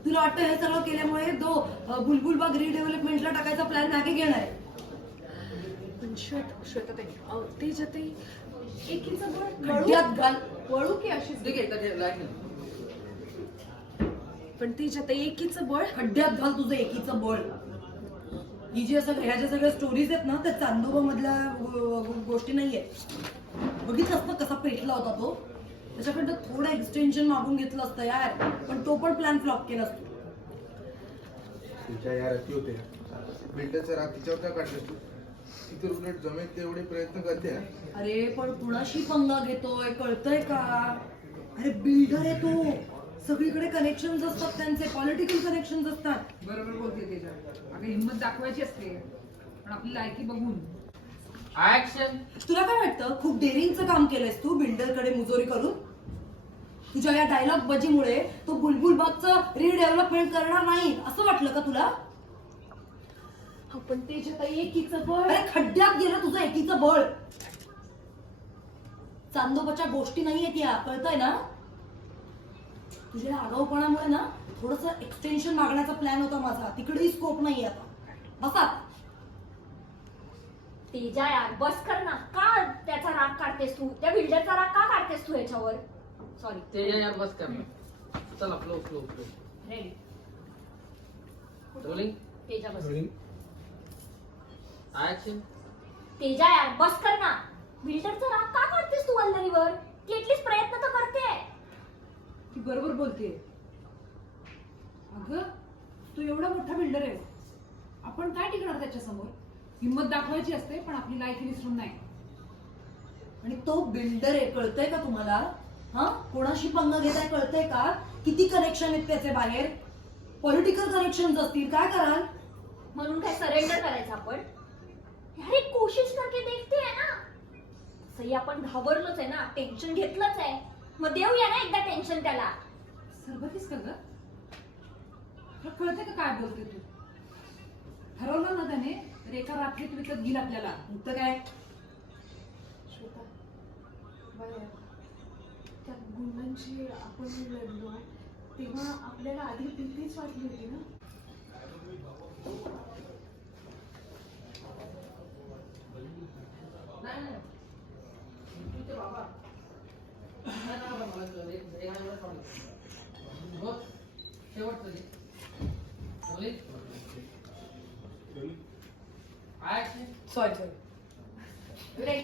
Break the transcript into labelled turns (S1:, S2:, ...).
S1: तुला वाटतं हे सगळं केल्यामुळे तो बुलबुल बाग रिडेव्हलपमेंटला टाकायचा प्लॅन मागे घेणार आहे?
S2: पण श्वेताताई तेजाताई एकीचं बळ
S1: खड्ड्यात घाल.
S2: वळू की अशीच पण तेजाताई एकीचं बळ
S1: खड्ड्यात घाल तुझं एकीचं बळ. ही जी असं ह्या ज्या सगळ्या स्टोरीज आहेत ना त्या चांदोबा मधल्या गोष्टी नाहीयेत. बघितलंस ना कसा पेटला होता तो? त्याच्याकडनं थोडं एक्सटेन्शन मागून घेतलं असतं यार, पण तो पण प्लॅन फ्लॉप केला असतो.
S3: तुझ्या या रती होते बिल्डरच्या रात्रीच्यावर काय काढतेस तू? तिथे उलट जमेल तेवढे प्रयत्न करते.
S1: अरे पण कुणाशी पंगा घेतोय कळतंय का? अरे बिल्डर आहे तो, सगळीकडे कनेक्शन असतात त्यांचे, पॉलिटिकल कनेक्शन असतात.
S4: बरोबर बोलते तेजा. अगं हिंमत दाखवायची असते पण आपली लायकी बघून.
S5: ऍक्शन.
S1: तुला काय वाटतं खूप डेअरिंगचं काम केलंयस तू बिल्डरकडे मुजोरी करून? तुझ्या या डायलॉग बजीमुळे तो बुलबुल बागचं रिडेव्हलपमेंट करणार नाही असं वाटलं का तुला?
S2: पण तेजाताई एकीचं बळ
S1: अरे खड्ड्यात गेलं तुझं एकीचं बळ. चांदोबाच्या गोष्टी नाहीयेत या, कळतंय ना? तुझ्या आगाऊपणामुळे ना थोडस एक्सटेन्शन मागण्याचा प्लॅन होता माझा, तिकडेही स्कोप नाही आता. बसा.
S6: तेजा यार बस कर ना. का त्याचा राग काढतेस तू? त्या बिल्डरचा राग का काढतेस तू याच्यावर? सॉरी
S5: तेजा यार बस कर ना. चला flow flow flow.
S6: Ready.
S5: Rolling.
S6: Teja बस.
S5: ऍक्शन.
S6: तेजा यार बस कर ना. बिल्डरचा राग का काढतेस तू वल्लरीवर? ती एटलीस्ट प्रयत्न तर करते.
S4: ती बरोबर बोलते. अगं तू एवढा मोठा बिल्डर आहे, आपण काय टिकणार त्याच्या समोर? हिंमत दाखवायची असते पण आपली लायकी विसरून नाही.
S1: आणि तो बिल्डर आहे, कळतंय का तुम्हाला? हा, कोणाशी पंगा घेताय कळतंय का? किती कनेक्शन आहेत त्याचे बाहेर? पॉलिटिकल कनेक्शन असतील, काय कराल?
S6: म्हणून काय सरेंडर करायचं आपण? यार एक कोशिश करके देखते आहे ना. सही आपण घाबरलोच आहे ना, टेन्शन घेतलंच आहे, मग देऊया ना एकदा टेन्शन त्याला.
S4: सरबतीस का ग? तुला कळतंय का काय बोलते तू? ठरवलं ना त्याने रेखा रात्रीत विकत घेईल आपल्याला.
S1: तर काय?
S2: श्वेता बरं, त्या गुंडांशी आपण लढलो तेव्हा आपल्याला आधी भीतीच वाटली होती ना.
S5: शेवटचं. रोलिंग. ऍक्शन.
S1: सॉरी.
S6: रेडी.